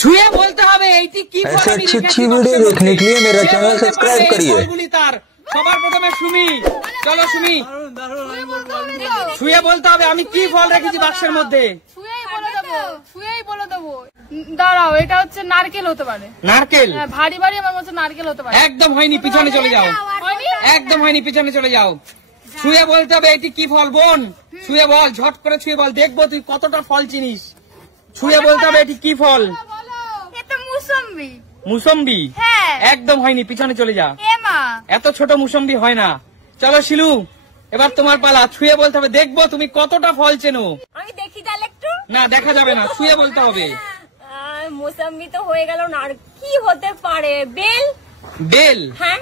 छुए बोलते হবে এইটি কি ফল। ऐसे अच्छी अच्छी वीडियो देखने के लिए मेरा चैनल सब्सक्राइब करिए। তার সবার প্রথমে সুমি, চলো সুমি ছুঁয়ে বলতে হবে আমি কি ফল রেখেছি বাক্সের মধ্যে। ছুঁয়েই বলে দেবো। দাঁড়াও, এটা হচ্ছে নারকেল হতে পারে। নারকেল? ভারী ভারী আমার মতো নারকেল হতে পারে। একদম হয়নি, পিছনে চলে যাও। একদম হয়নি, পিছনে চলে যাও। ছুঁয়ে বলতে হবে এটি কি ফল বোন। ছুঁয়ে বল, ঝট করে ছুঁয়ে বল, দেখবো তুই কতটা ফল চিনিস। ছুঁয়ে বলতে হবে এটি কি ফল। এটা মুসম্বি। মুসম্বি? হ্যাঁ। একদম হয়নি, পিছনে চলে যা। এমা, এত ছোট মুসম্বি হয় না। চলো শিলু, এবার তোমার পালা। ছুঁয়ে বলতে হবে, দেখবো তুমি কতটা ফল চেনো। আমি দেখি তাহলে একটু। না, দেখা যাবে না, ছুঁয়ে বলতে হবে। মোসাম্বি তো হয়ে গেল না, আর কি হতে পারে? বেল? বেল? হ্যাঁ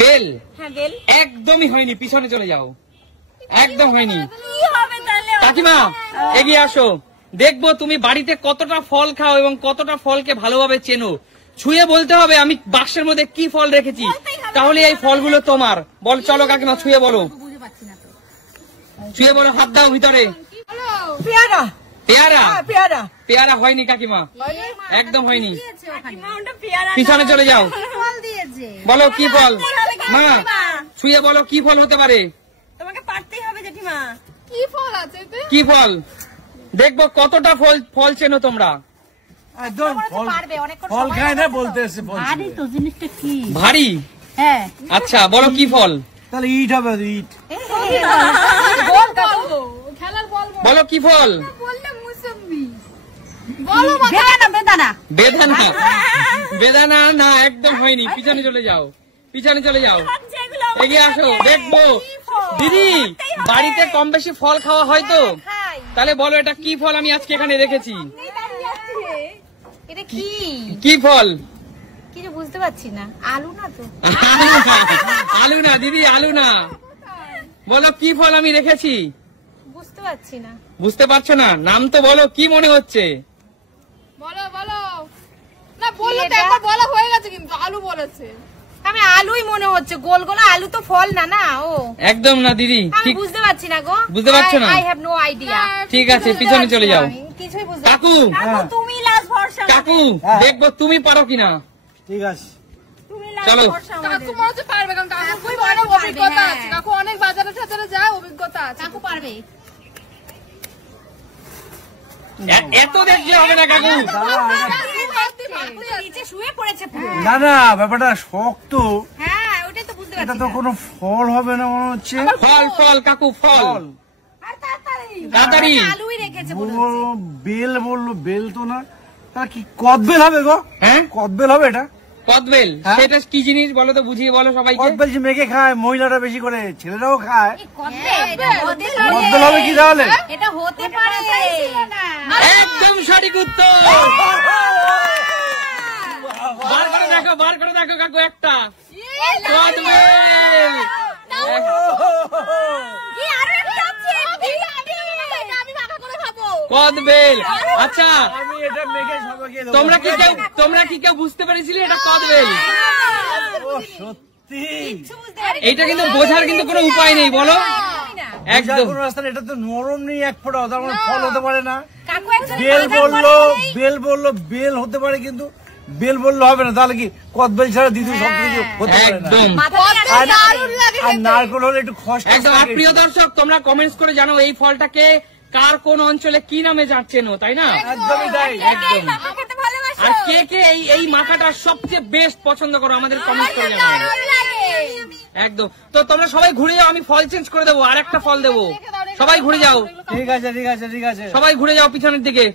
বেল? হ্যাঁ বেল। একদমই হয়নি, পিছনে চলে যাও। একদম হয়নি। কি হবে তাহলে? কাকিমা এগিয়ে আসো, দেখবো তুমি বাড়িতে কতটা ফল খাও এবং কতটা ফলকে ভালোভাবে চেনো। ছুঁয়ে বলতে হবে আমি বাক্সের মধ্যে কি ফল রেখেছি, তাহলে এই ফলগুলো তোমার। বল, চলো কাকিমা ছুঁয়ে বলো। ছুঁয়ে বলো, হাত দাও ভিতরে। পেয়ারা। পেয়ারা? পেয়ারা। পেয়ারা হয়নি কাকিমা, একদম হয়নি। পেয়ারা পিছনে চলে যাও। বলো কি ফল। মা ছুঁয়ে বলো কি ফল হতে পারে। তোমাকে পারতেই হবে জেঠিমা। কি ফল আছে এতে? কি ফল, দেখবো কতটা ফল চেনো তোমরা। একদম ফল খায় না বলতে এসে ভারী তো জিনিসটা কি ভারী? হ্যাঁ। আচ্ছা বলো কি ফল। তাহলে ইট হবে, ইট। খেলার বল বলো কি ফল। বললে মুসম্বি। বলো বেদানা। বেদানা? বেদানা? বেদানা না, একদম হয়নি, পিছনে চলে যাও। পিছনে চলে যাও, এগিয়ে আসো, দেখবো। দিদি বাড়িতে কম বেশি ফল খাওয়া হয় তো, তাহলে বলো এটা কি ফল আমি আজকে এখানে রেখেছি। এটা কি কি ফল? কিছু বুঝতে পারছি না। আলু না তো? আলু না দিদি, আলু না। বলো কি ফল আমি রেখেছি। বুঝতে পারছি না। বুঝতে পারছো না? নাম তো বলো, কি মনে হচ্ছে। বলো বলো। না বললো তো, একবার বলা হয়ে গেছে কিন্তু আলু বলেছে। আমি আলুই মনে হচ্ছে, গোল গোল আলু তো ফল না। না ও একদম না দিদি, আমি বুঝতে পারছি না গো। বুঝতে পারছো না? I have no idea. ঠিক আছে, পিছনে চলে যাও। কিছুই বুঝতে কাকু, তুমি লাস্ট ভরসা। কাকু দেখবো তুমি পারো কিনা। ঠিক আছে, তুমি লাস্ট চলো। ভরসা। কাকু মনে হচ্ছে পারবে, কারণ কাকু অনেক অভিজ্ঞতা আছে। কাকু অনেক বাজারে টাজারে যায়, অভিজ্ঞতা আছে। কাকু পারবে। এত দেখতে হবে না কাকু। নিচে শুয়ে পড়েছে পুরো। না না, ব্যাপারটা শক্ত। হ্যাঁ, ওটাই তো বুঝতে এটা পারছি তো না। কোনো ফল হবে না মনে হচ্ছে। ফল ফল কাকু, ফল। আর তাড়াতাড়ি। আলুই রেখেছে মনে হচ্ছে। বেল বললো, বেল তো না। তাহলে কি কদবেল হবে গো? হ্যাল কদবেল হবে এটা? কদবেল? হ্যাঁ। সেটা কি জিনিস বলো তো, বুঝিয়ে বলো সবাইকে। কদবেল যে মেয়েকে খায়, মহিলারা বেশি করে, ছেলেরাও খায়। কদবেল হবে কি তাহলে? এটা হতে পারে। একদম সঠিক উত্তর। বার করে দেখো, বার করে দেখো কাকু, একটা কদবেল। কদবেল? আচ্ছা আমি এটা মেয়েকে সবাইকে দেবো। তোমরা কি কেউ বুঝতে পেরেছিলে এটা কদবেল? ও, সত্যি এইটা কিন্তু বোঝার কিন্তু কোনো উপায় নেই, বলো। একদম কোনো রাস্তা, এটা তো নরম নেই এক ফোঁটা, তার মানে ফল হতে পারে না। কাকু একজন বেল হতে পারে, কিন্তু বেল বললে হবে না। তাহলে কি কদবেল ছাড়া দ্বিতীয় শব্দ কিছু হতে পারে না। একদম আর নারকেল হলে একটু খসখস একদম। আর থাকে। প্রিয় দর্শক, তোমরা কমেন্টস করে জানাও এই ফলটাকে কার কোন অঞ্চলে কি নামে জানছেন, তাই না? একদমই তাই। একদম। আর কে কে এই মাখাটা সবচেয়ে বেস্ট পছন্দ করো, আমাদের কমেন্ট করে জানাও। একদম। তো তোমরা সবাই ঘুরে যাও, আমি ফল চেঞ্জ করে দেবো, আর একটা ফল দেবো। সবাই ঘুরে যাও, ঠিক আছে ঠিক আছে ঠিক আছে। সবাই ঘুরে যাও পিছনের দিকে।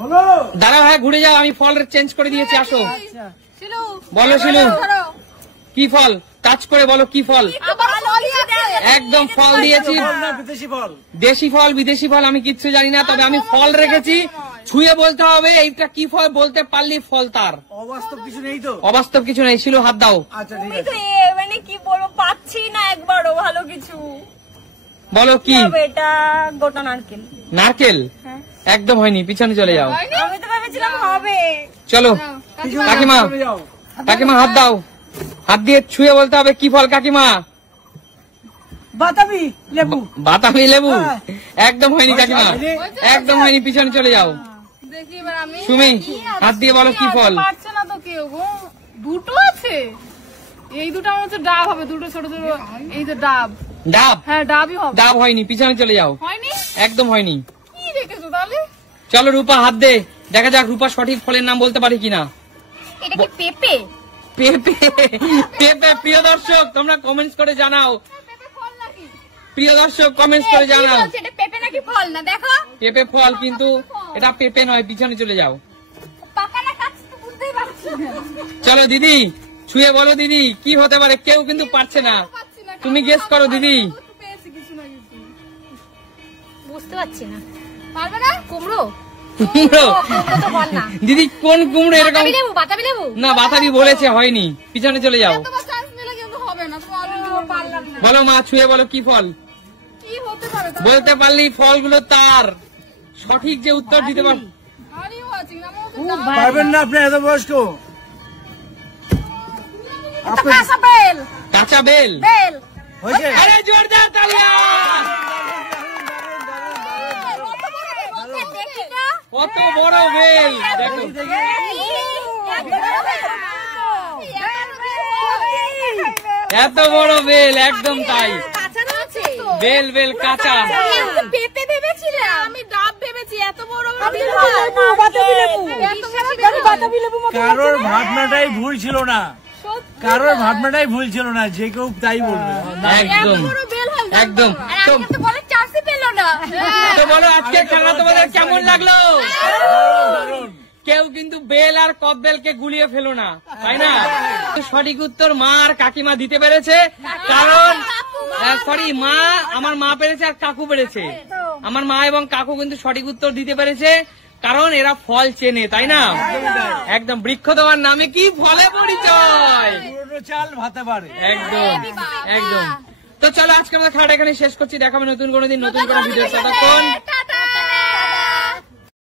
হলো? দাঁড়া ভাই, ঘুরে যাও, আমি ফল চেঞ্জ করে দিয়েছি, আসো। শিলু বলো শিলু, ধরো। কি ফল? টাচ করে বলো কি ফল। একদম ফল দিয়েছি। ফল না, বিদেশি ফল। দেশি ফল বিদেশি ফল আমি কিচ্ছু জানি না, তবে আমি ফল রেখেছি। ছুঁয়ে বলতে হবে এইটা কি ফল, বলতে পারলি ফল তার। অবাস্তব কিছু নেই তো? অবাস্তব কিছু নেই। ছিল হাত দাও। আচ্ছা ঠিক তুমি আছে। তো মানে কি বলবো, পাচ্ছি না একবারও ভালো কিছু। বলো কি। এটা গোটা নারকেল। নারকেল? একদম হয়নি, পিছনে চলে যাও। আমি তো ভেবেছিলাম হবে। চলো কাকিমা, চলে যাও। কাকিমা হাত দাও। হাত দিয়ে ছুঁয়ে বলতে হবে কি ফল কাকিমা। বাতাবি লেবু। বাতাবি লেবু? একদম হয়নি কাকিমা, একদম হয়নি, পিছনে চলে যাও। দেখি এবার আমি সুমি হাত দিয়ে বলো কি ফল? পারছে না তো কেউ গো। দুটো আছে, এই দুটো আমার হচ্ছে ডাব হবে, দুটো ছোট ছোট, এই যে ডাব। ডাব? হ্যাঁ ডাবই হবে। ডাব হয়নি, পিছনে চলে যাও। হয়নি? একদম হয়নি। কি রেখেছো তাহলে? চলো রূপা হাত দে, দেখা যাক রূপা সঠিক ফলের নাম বলতে পারে কিনা। এটা কি পেঁপে? পেঁপে? পেঁপে? প্রিয় দর্শক তোমরা কমেন্টস করে জানাও, পেঁপে ফল নাকি? প্রিয় দর্শক কমেন্টস করে কি জানাও। বলছে, এটা পেঁপে নাকি ফল? না দেখো পেঁপে ফল, কিন্তু এটা পেঁপে নয়, পিছনে চলে যাও। পাকা না কাঁচা তো বুঝতেই পারছি না। চলো দিদি ছুঁয়ে বলো দিদি কি হতে পারে, কেউ কিন্তু পারছে না, পাচ্ছি না, তুমি গেস করো দিদি। একটু পেয়েছি কিছু না কিছু। বুঝতে পারছি না। পারবে না? কুমড়ো? কুমড়ো? কুমড়ো তো ফল না। দিদি কোন কুমড়ো এরকম? বাতাবি লেবু? বাতাবি লেবু? না বাতাবি বলেছে, হয়নি, পিছনে চলে যাও। তোমার চান্স নিলে কিন্তু হবে না, তুমি অলরেডি পারলাম না। বলো মা, ছুঁয়ে বলো কি ফল? কি হতে পারে তাহলে? বলতে পারলি ফলগুলো তার সঠিক যে উত্তর দিতে পার। হারিও আছে না, আমার হচ্ছে ডাব। পারবেন না আপনি এত বয়স্ক। এটা কাঁচা বেল। কাঁচা বেল? বেল। হয়েছে? আরে জোরদার তালিয়া! দেখি না। কত বড় বেল দেখো, এত বড় বেল, একদম তাই, কাঁচা না আছে? বেল বেল কাঁচা। পেঁপে ভেবেছিলাম। আমি ডাব ভেবেছি, এত বড় কারোর ভাবনাটাই ভুল ছিল না, কারোর ভাবনাটাই ভুল ছিল না, যে কেউ তাই বলবে। একদম একদম। আর আমি তো বলে চান্সই পেল না। তো বলো আজকে খেলা তোমাদের কেমন লাগলো? কেউ কিন্তু বেল আর কপ বেলকে গুলিয়ে ফেলো না, তাই না? সঠিক উত্তর মা আর কাকিমা দিতে পেরেছে, কারণ সরি মা, আমার মা পেরেছে আর কাকু পেরেছে। আমার মা এবং কাকু কিন্তু সঠিক উত্তর দিতে পেরেছে, কারণ এরা ফল চেনে, তাই না? একদম, বৃক্ষ তোমার নামে কি ফলে পরিচয়। পুরনো চাল ভাতে পারে। একদম একদম। তো চলো আজকে আমরা খেলাটা এখানে শেষ করছি, দেখাবে নতুন কোনো দিন নতুন কোনো ভিডিও। ততক্ষণ